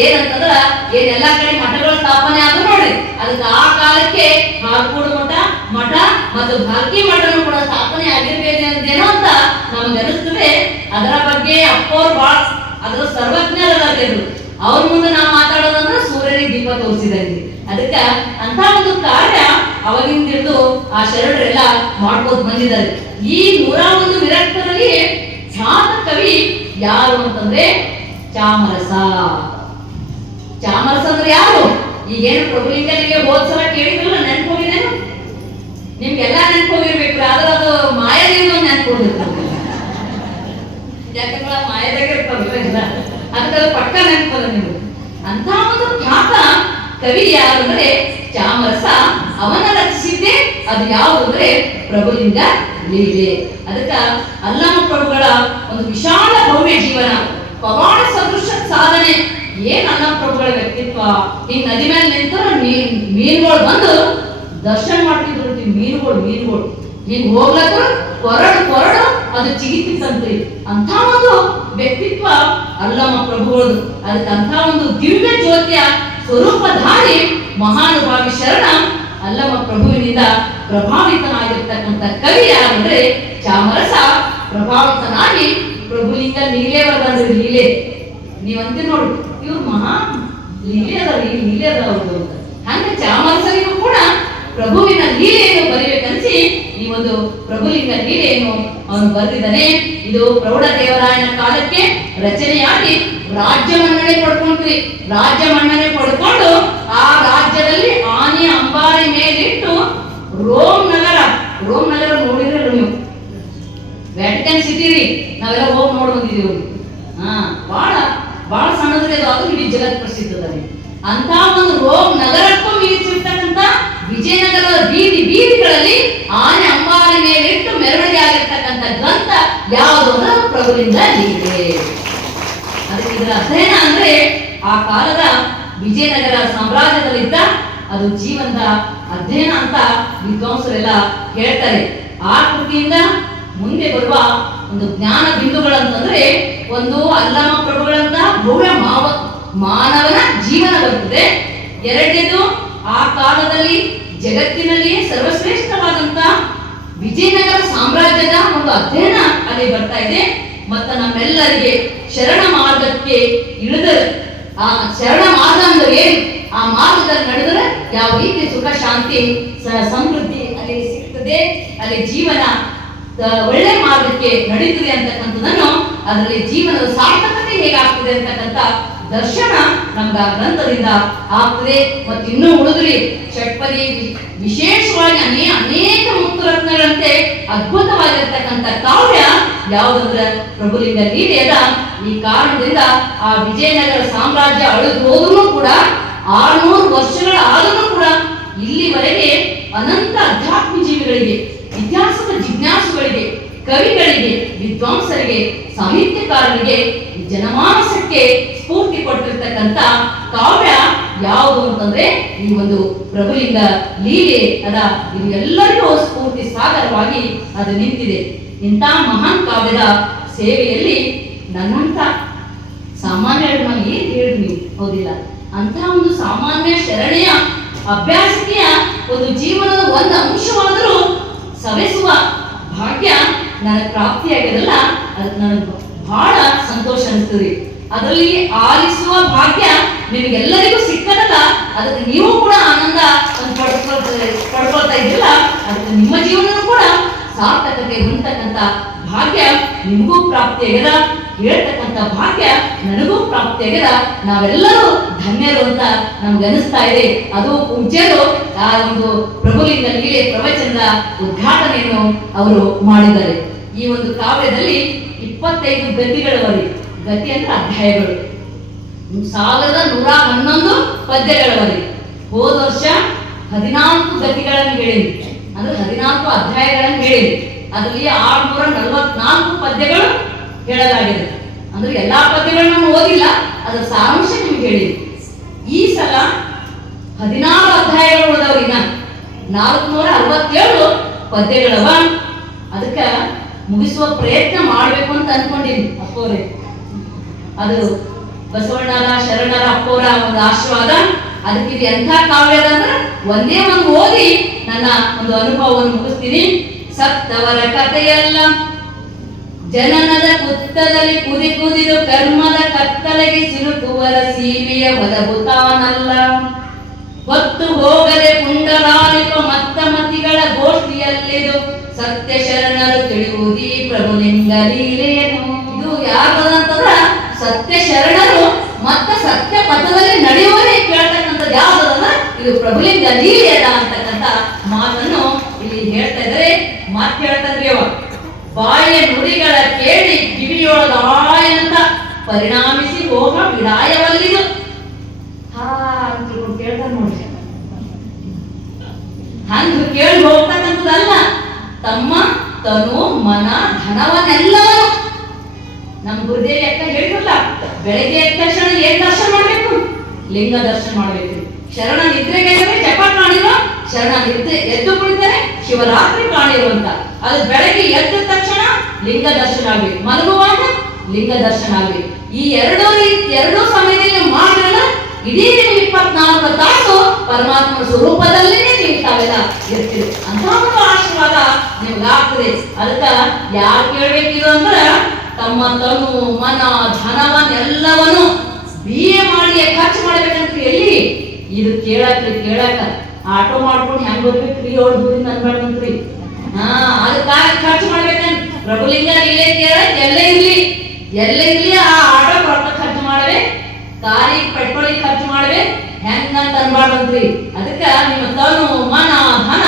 ಏನಂತಂದ್ರ ಏನ್ ಎಲ್ಲಾ ಕಡೆ ಮಠಗಳ ಸ್ಥಾಪನೆ ಆದ್ರೂ ನೋಡ್ರಿ. ಅದಕ್ಕೆ ಆ ಕಾಲಕ್ಕೆ ಹಾರ್ಕೋಡು ಮಠ ಮಠ ಮತ್ತು ಭಾರತೀಯ ಮಠನು ಕೂಡ ಸ್ಥಾಪನೆ ಆಗಿರ್ಬೇಕೇನೋ ಅಂತ ನಮ್ಗೆ ಅನಿಸ್ತದೆ ಅದರ ಬಗ್ಗೆ ಅಪ್ಪವ್ರು ಬಹಳ ಅದರ ಸರ್ವಜ್ಞರಾಗಿದ್ರು ಅವ್ರ ಮುಂದೆ ನಾವು ಮಾತಾಡೋದಂದ್ರೆ ಸೂರ್ಯನಿಗೆ ದೀಪ ತೋರಿಸಿದಂಗೆ. ಅದಕ್ಕೆ ಅಂತ ಒಂದು ಕಾರ್ಯ ಅವಾಗಿಂದ ಹಿಡಿದು ಆ ಶರಣರೆಲ್ಲ ಮಾಡ್ಬೋದು ಬಂದಿದ್ದಾರೆ. ಈ ನೂರ ಒಂದು ವಿರಕ್ತರಲ್ಲಿ ಖ್ಯಾತ ಕವಿ ಯಾರು ಅಂತಂದ್ರೆ ಚಾಮರಸ. ಚಾಮರಸ ಅಂದ್ರೆ ಯಾರು? ಈಗೇನು ಪ್ರಭುಲಿಂಗನಿಗೆ ಹೋದ ಸಲ ಕೇಳಿದ್ರಲ್ಲ ನೆನ್ಪೋಗಿದ್ದೇನು ನಿಮ್ಗೆಲ್ಲ ನೆನ್ಪೋಗಿರ್ಬೇಕು ಆದ್ರೆ ಅದು ಮಾಯದಿಂದ ಒಂದು ನೆನ್ಪೋಗಿರ್ಬೇಕು ಯಾಕಂದ್ರೆ ಮಾಯದಾಗ ಇರ್ತಾರಲ್ಲ ಅದಕ್ಕೆ ಅದು ಪಕ್ಕ ನೆನಪದ ನೀವು ಅಂತ ಒಂದು ಖ್ಯಾತ ಕವಿ ಯಾರು ಅಂದ್ರೆ ಚಾಮರಸ. ಅವನ ರಚಿಸಿದ್ದೆ ಅದು ಯಾವುದು ಅಂದ್ರೆ ಪ್ರಭುಲಿಂಗ ಲೀಲೆ ಅದಕ್ಕ ಅಲ್ಲಮ ಪ್ರಭುಗಳ ಒಂದು ವಿಶಾಲ ಭವ್ಯ ಜೀವನ. ಪವಾಡ ಸದೃಶ ಸಾಧನೆ. ಏನ್ ಅಲ್ಲಮ ಪ್ರಭುಗಳ ವ್ಯಕ್ತಿತ್ವ? ಈ ನದಿ ಮೇಲೆ ನಿಂತ ಮೀನ್ ಮೀನುಗಳು ಬಂದು ದರ್ಶನ ಮಾಡ್ತಿದ್ರು ಮೀನುಗಳು ಮೀನುಗಳು ಹಿಂಗ್ ಹೋಗ್ಲಕ್ಕ ಕೊರಡು ಕೊರಡು, ಅದು ಚಿಗಿತಿತ್ತಂತ್ರಿ ಅಂತ ಒಂದು ವ್ಯಕ್ತಿತ್ವ ಅಲ್ಲಮ್ಮ ಪ್ರಭುಗಳು ಅದಕ್ಕೆ ಅಂತ ಒಂದು ದಿವ್ಯ ಜ್ಯೋತಿಯ ಸ್ವರೂಪಧಾರಿ ಮಹಾನುಭಾವಿ ಶರಣ ಅಲ್ಲಮ್ಮ ಪ್ರಭುವಿನಿಂದ ಪ್ರಭಾವಿತನಾಗಿರ್ತಕ್ಕಂಥ ಕವಿ ಯಾರಂದ್ರೆ ಚಾಮರಸ. ಪ್ರಭಾವಿತನಾಗಿ ಪ್ರಭುಲಿಂಗ ಲೀಲೆ ಬರ್ದಂದ್ರೆ ಲೀಲೆ. ನೀವಂತೆ ನೋಡು, ಇವ್ರು ಮಹಾ ಲೀಲೆ ಅದ ಲೀಲೆ ಅದ ಅವ್ರದ್ದು ಅಂತ. ಹಂಗೆ ಚಾಮರಸನಿಗೂ ಕೂಡ ಪ್ರಭುವಿನ ಲೀಲೆಯನ್ನು ಬರಿಬೇಕನ್ಸಿ ಈ ಒಂದು ಪ್ರಭುಲಿಂಗ ಲೀಲೆಯನ್ನು ಅವನು ಬರೆದಿದ್ದಾನೆ. ಇದು ಪ್ರೌಢ ದೇವರಾಯನ ಕಾಲಕ್ಕೆ ರಚನೆಯಾಗಿ ರಾಜ್ಯ ಮನ್ನಣೆ ಪಡ್ಕೊಂಡ್ರಿ ರಾಜ್ಯ ಮನ್ನಣೆ ಪಡ್ಕೊಂಡು ಆ ರಾಜ್ಯದಲ್ಲಿ ಆನೆ ಅಂಬಾರಿ ಮೇಲಿಟ್ಟು ರೋಮ್ ನಗರ ರೋಮ್ ನಗರ ನೋಡಿದ್ರಲ್ಲ ನೀವು? ವ್ಯಾಟಿಕನ್ ಸಿಟಿ ರೀ ನಾವೆಲ್ಲ ಹೋಗಿ ನೋಡಿ ಬಂದಿದ್ದೀವಿ ಹಾ ಬಹಳ ಬಹಳ ಸಣ್ಣದ್ರೆ ಅದು ಅದು ಇಡೀ ಜಗತ್ ಪ್ರಸಿದ್ಧ ಅಂತ ಒಂದು ರೋಮ್ ನಗರಕ್ಕೂ ಮೀರಿಸಿರ್ತಕ್ಕಂಥ ವಿಜಯನಗರದ ಬೀದಿ, ಬೀದಿಗಳಲ್ಲಿ ಆನೆ ಅಂಬಾರಿ ಮೇಲಿಟ್ಟು ಮೆರವಣಿಗೆ ಆಗಿರ್ತಕ್ಕಂಥ ಗ್ರಂಥ ಯಾವುದು ಅಂದ್ರೆ ಅದು ಪ್ರಭುಲಿಂಗ ಲೀಲೆ. ಅದಕ್ಕೆ ಇದರ ಅಧ್ಯಯನ ಅಂದ್ರೆ ಆ ಕಾಲದ ವಿಜಯನಗರ ಸಾಮ್ರಾಜ್ಯದಲ್ಲಿದ್ದ ಅದು ಜೀವನದ ಅಧ್ಯಯನ ಅಂತ ವಿದ್ವಾಂಸರೆಲ್ಲ ಹೇಳ್ತಾರೆ. ಆ ಕೃತಿಯಿಂದ ಮುಂದೆ ಬರುವ ಒಂದು ಜ್ಞಾನ ಬಿಂದುಗಳಂತಂದ್ರೆ ಒಂದು ಅಲ್ಲಮ ಪ್ರಭುಗಳಂತ ಬಹುಳ ಮಾವ, ಮಾನವನ ಜೀವನ ಬರ್ತದೆ. ಎರಡನೇದು ಆ ಕಾಲದಲ್ಲಿ ಜಗತ್ತಿನಲ್ಲಿ ಸರ್ವಶ್ರೇಷ್ಠವಾದಂತ ವಿಜಯನಗರ ಸಾಮ್ರಾಜ್ಯದ ಒಂದು ಅಧ್ಯಯನ ಅಲ್ಲಿ ಬರ್ತಾ ಇದೆ. ಮತ್ತು ನಮ್ಮೆಲ್ಲರಿಗೆ ಶರಣ ಮಾರ್ಗಕ್ಕೆ ಇಳಿದರೆ. ಆ ಶರಣ ಮಾರ್ಗ ಅಂದ್ರೆ ಆ ಮಾರ್ಗದಲ್ಲಿ ನಡೆದರೆ ಯಾವ ರೀತಿ ಸುಖ, ಶಾಂತಿ ಸಮೃದ್ಧಿ ಅಲ್ಲಿ ಸಿಗ್ತದೆ? ಅಲ್ಲಿ ಜೀವನ ಒಳ್ಳೆ ಮಾರ್ಗಕ್ಕೆ ನಡೀತದೆ ಅಂತಕ್ಕಂಥದ್ದನ್ನು, ಅದರಲ್ಲಿ ಜೀವನದ ಸಾರ್ಥಕತೆ ಹೇಗಾಗ್ತದೆ ಅಂತಕ್ಕಂಥ ದರ್ಶನ ನಮ್ಗ ಗ್ರಂಥದಿಂದ ಆಗ್ತದೆ. ಮತ್ತು ಇನ್ನೂ ಉಳಿದ್ರಿ. ಷಟ್ಪದಿ ವಿಶೇಷವಾಗಿ ಅನೇ, ಅನೇಕ ಮುಕ್ತರತ್ನಗಳಂತೆ ಅದ್ಭುತವಾಗಿರ್ತಕ್ಕಂಥ ಕಾವ್ಯ ಯಾವುದಂದ್ರೆ ಪ್ರಭುಲಿಂಗ ಲೀಲೆಯದ ಈ ಕಾರಣದಿಂದ ಆ ವಿಜಯನಗರ ಸಾಮ್ರಾಜ್ಯ ಅಳಿದು ಕೂಡ ಆರ್ನೂರು ವರ್ಷಗಳ ಆದರೂ ಕೂಡ ಇಲ್ಲಿವರೆಗೆ ಅನಂತ ಅಧ್ಯಾತ್ಮ ಜೀವಿಗಳಿಗೆ ಇತಿಹಾಸದ ಜಿಜ್ಞಾಸುಗಳಿಗೆ ಕವಿಗಳಿಗೆ, ವಿದ್ವಾಂಸರಿಗೆ, ಸಾಹಿತ್ಯಕಾರರಿಗೆ, ಜನಮಾನಸಕ್ಕೆ ಸ್ಫೂರ್ತಿ ಕೊಟ್ಟಿರ್ತಕ್ಕಂಥ ಕಾವ್ಯ ಯಾವುದು ಅಂತಂದ್ರೆ ಈ ಒಂದು ಪ್ರಭುಲಿಂಗ ಲೀಲೆ ಅದ. ಇದು ಎಲ್ಲರಿಗೂ ಸ್ಫೂರ್ತಿ ಸಾಗರವಾಗಿ ಅದು ನಿಂತಿದೆ. ಇಂಥ ಮಹಾನ್ ಕಾವ್ಯದ ಸೇವೆಯಲ್ಲಿ ನನ್ನಂತ ಸಾಮಾನ್ಯ ಏನ್ ಹೇಳಿ ಹೌದಿಲ್ಲ. ಅಂತ ಒಂದು ಸಾಮಾನ್ಯ ಶರಣೆಯ ಅಭ್ಯಾಸಕ್ಕೆ ಒಂದು ಜೀವನದ ಒಂದು ಅಂಶವಾದರೂ ಸವೆಸುವ ಭಾಗ್ಯ ನನಗೆ ಪ್ರಾಪ್ತಿಯಾಗಿರಲ್ಲ ಅದಕ್ಕೆ ನನಗೆ ಬಹಳ ಸಂತೋಷ ಅನಿಸ್ತದೆ. ಅದರಲ್ಲಿ ಆಲಿಸುವ ಭಾಗ್ಯ ನಿಮಗೆಲ್ಲರಿಗೂ ಸಿಕ್ಕದಲ್ಲ, ಅದಕ್ಕೆ ನೀವು ಕೂಡ ಆನಂದ ಪಡ್ಕೊಳ್ತಾ ಇದ್ದಿಲ್ಲ ಅದಕ್ಕೆ ನಿಮ್ಮ ಜೀವನ ಕೂಡ ಸಾರ್ಥಕತೆ ಹೊಂದತಕ್ಕಂಥ ಭಾಗ್ಯ ನಿಮಗೂ ಪ್ರಾಪ್ತಿಯಾಗ್ಯದ. ಹೇಳ್ತಕ್ಕಂಥ ಭಾಗ್ಯ ನನಗೂ ಪ್ರಾಪ್ತಿಯಾಗ್ಯದ ನಾವೆಲ್ಲರೂ ಧನ್ಯರು ಅಂತ ನಮ್ಗೆ ಅನಿಸ್ತಾ ಇದೆ. ಅದು ಪೂಜ್ಯರು ಆ ಒಂದು ಪ್ರಭುಲಿಂಗ ಲೀಲೆ ಪ್ರವಚನದ ಉದ್ಘಾಟನೆಯನ್ನು ಅವರು ಮಾಡಿದ್ದಾರೆ. ಈ ಒಂದು ಕಾವ್ಯದಲ್ಲಿ ಇಪ್ಪತ್ತೈದು ಗತಿಗಳವರಿ. ಗತಿ ಅಂದ್ರೆ ಅಧ್ಯಾಯಗಳು. ಸಾವಿರದ ನೂರ ಹನ್ನೊಂದು ಪದ್ಯಗಳವರೆಗೆ ಹೋದ ವರ್ಷ ಹದಿನಾಲ್ಕು ಗತಿಗಳನ್ನು ಹೇಳಿದ್ವಿ ಅಂದ್ರೆ ಹದಿನಾಲ್ಕು ಅಧ್ಯಾಯಗಳನ್ನು ಹೇಳಿದ್ವಿ ಅದರಲ್ಲಿ ಆರ್ನೂರ ನಲವತ್ನಾಲ್ಕು ಪದ್ಯಗಳು ಹೇಳಲಾಗಿದೆ. ಅಂದ್ರೆ ಎಲ್ಲಾ ಪದ್ಯಗಳನ್ನ ನಾನು ಓದಿಲ್ಲ, ಅದರ ಸಾರಾಂಶ ನಿಮ್ಗೆ ಹೇಳಿದೆ ಈ ಸಲ ಹದಿನಾರು ಅಧ್ಯಾಯಗಳು ಉಳಿದವ್ರಿನ ನಾಲ್ಕುನೂರ ಅರವತ್ತೇಳು ಪದ್ಯಗಳವ ಅದಕ್ಕೆ ಮುಗಿಸುವ ಪ್ರಯತ್ನ ಮಾಡಬೇಕು ಅಂತ ಅನ್ಕೊಂಡಿನಿ ಅಪ್ಪೋರೆ ಅದು ಬಸವಣ್ಣರ ಶರಣರ ಅಪ್ಪೋರ ಒಂದು ಆಶೀರ್ವಾದ. ಅದಕ್ಕೆ ಇದು ಎಂಥ ಕಾವ್ಯದ ಅಂದ್ರೆ ಒಂದೇ ಒಂದು ಓದಿ ನನ್ನ ಒಂದು ಅನುಭವವನ್ನು ಮುಗಿಸ್ತೀನಿ. ಸತ್ತವರ ಕಥೆಯಲ್ಲ. ಜನನದ ಕುತ್ತದಲ್ಲಿ ಕುದಿ ಕುದಿದು ಕರ್ಮದ ಕತ್ತಲೆಗೆ ಸಿಲುಕುವರ ಸೀಮೆಯ ಒದಗುತ್ತಾನಲ್ಲ ಹೊತ್ತು ಹೋಗದೆ ಪುಂಡರಾಲಿಪ ಮತ್ತ ಮತಿಗಳ ಗೋಷ್ಠಿಯಲ್ಲಿದು ಸತ್ಯ ಶರಣರು ತಿಳಿಯುವುದೀ ಪ್ರಭು ಲೀಲೆಯನು ಇದು ಯಾವ್ದಂತಂದ್ರ ಸತ್ಯ ಶರಣರು ಮತ್ತ ಸತ್ಯ ಪಥದಲ್ಲಿ ನಡೆಯುವರೇ ಕೇಳ್ತಕ್ಕಂಥದ್ದು ಯಾವ್ದಲ್ಲ ಇದು ಪ್ರಭುಲಿಂಗ ಲೀಲೆಯದ ಅಂತಕ್ಕಂಥ ಮಾತನ್ನು ಇಲ್ಲಿ ಹೇಳ್ತಾ ಇದ್ದಾರೆ. ಮಾತು ಹೇಳ್ತಾ ಇದ್ರಿ ಅವ? ಬಾಯಿಯ ನುಡಿಗಳ ಕೇಳಿ ಕಿವಿಯೊಳಗ ಅಂತ ಪರಿಣಾಮಿಸಿ ಹೋಗ ವಿಡಾಯವಲ್ಲಿದು ಹಾ ಅಂತ ಕೇಳಿ ಹೋಗ್ತಕ್ಕಂಥದ್ದಲ್ಲ. ತಮ್ಮ, ತನು, ಮನ ಹಣವನ್ನೆಲ್ಲ ನಮ್ಮ ಗುರುದೇವಿ ಅಕ್ಕ ಹೇಳಿರಲ್ಲ ಬೆಳಗ್ಗೆ ಎದ್ದ ತಕ್ಷಣ ಏನ್ ದರ್ಶನ ಮಾಡ್ಬೇಕು? ಲಿಂಗ ದರ್ಶನ ಮಾಡ್ಬೇಕು. ಶರಣ ನಿದ್ರೆಗೆ ಜಪ ಕಾಣಿರೋ, ಶರಣ ನಿದ್ರೆ ಎದ್ದು ಕುಳಿತರೆ ಶಿವರಾತ್ರಿ ಕಾಣಿರು ಅಂತ ಅದು ಬೆಳಗ್ಗೆ ಎದ್ದ ತಕ್ಷಣ ಲಿಂಗ ದರ್ಶನ ಆಗ್ಲಿ, ಮಲಗುವಾಗ ಲಿಂಗ ದರ್ಶನ ಆಗ್ಲಿ. ಈ ಎರಡೂ ರೀತಿ, ಎರಡೂ ಸಮಯದಲ್ಲಿ ನೀವು ಮಾಡಿದ್ರಲ್ಲ ಇಡೀ ನೀವು ಇಪ್ಪತ್ನಾಲ್ಕು ತಾಸು ಪರಮಾತ್ಮ ಸ್ವರೂಪದಲ್ಲೇ ನೀವು ತಾವೆಲ್ಲ ಅಂತ ಒಂದು ಆಶೀರ್ವಾದ ನಿಮ್ಗಾಗ್ತದೆ ಅದಕ್ಕ ಯಾರು ಕೇಳ್ಬೇಕಿದು ಅಂದ್ರ ತಮ್ಮ ತನು, ಮನ ಧನವನ್ನೆಲ್ಲವನ್ನು ಬಿ ಎ ಮಾಡಿ, ಖರ್ಚು ಮಾಡ್ಬೇಕಂತ ಎಲ್ಲಿ ಇದು ಕೇಳಕ್ರಿ ಕೇಳಕ ಆಟೋ ಮಾಡ್ಕೊಂಡು ಹೆಂಗ್ ಬರ್ಬೇಕ್ರಿ ಏಳು ದೂರಿಂದ ಅನ್ಬೇಡ್ದಂತ್ರಿ ಹಾ ಅದಕ್ಕಾಗ ಖರ್ಚು ಮಾಡ್ಬೇಕಂತ ಪ್ರಭುಲಿಂಗ ಇಲ್ಲೇ ಎಲ್ಲೇ ಇರ್ಲಿ. ಎಲ್ಲೇ ಇರ್ಲಿ, ಆ ಆಟೋ ರೊಕ್ಕ ಖರ್ಚು ಮಾಡವೆ. ಕಾರಿಗೆ ಪೆಟ್ರೋಲಿಗೆ ಖರ್ಚು ಮಾಡವೆ. ಹೆಂಗಂತ ಅನ್ಬಾರ್ದಂತ್ರಿ. ಅದಕ್ಕ ನಿಮ್ಮ ತನು, ಮನ, ಧನ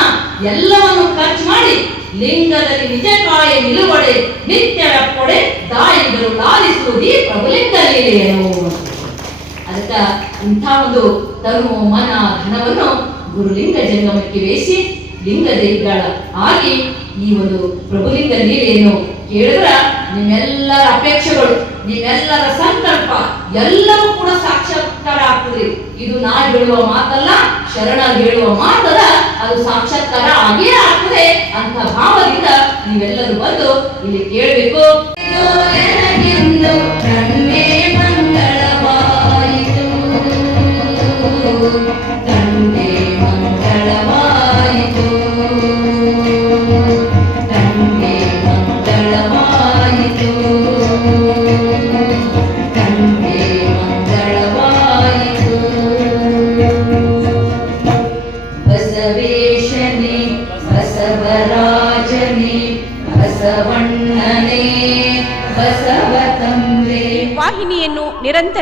ಎಲ್ಲವನ್ನು ಖರ್ಚು ಮಾಡಿ ಲಿಂಗದಲ್ಲಿ ನಿಜ ಕಾಯ ನಿಲುವಡೆ, ನಿತ್ಯ ಕೊಡೆ ದಾಯಿಗಳು ಲಾಲಿಸುವುದಿ ಪ್ರಭುಲಿಂಗ ಲೀಲೆಯನು. ಅದಕ್ಕ ಇಂಥ ಒಂದು ತನು, ಮನ, ಧನವನ್ನು ಗುರುಲಿಂಗ ಜಂಗಮಕ್ಕೆ ವೇಸಿ ಲಿಂಗ ಇದ್ದಾಳ. ಆಗಿ ಈ ಒಂದು ಪ್ರಭುಲಿಂಗ ನೀರೇನು ಕೇಳಿದ್ರ ನಿಮ್ಮೆಲ್ಲರ ಅಪೇಕ್ಷೆಗಳು, ನಿಮ್ಮೆಲ್ಲರ ಸಂಕಲ್ಪ ಎಲ್ಲವೂ ಕೂಡ ಸಾಕ್ಷಾತ್ಕಾರ ಆಗ್ತದೆ ಇದು ನಾ ಹೇಳುವ ಮಾತಲ್ಲ ಶರಣ ಹೇಳುವ ಮಾತಲ್ಲ, ಅದು ಸಾಕ್ಷಾತ್ಕಾರ ಆಗಿಯೇ ಆಗ್ತದೆ ಅಂತ ಭಾವದಿಂದ ನೀವೆಲ್ಲರೂ ಬಂದು ಇಲ್ಲಿ ಕೇಳಬೇಕು.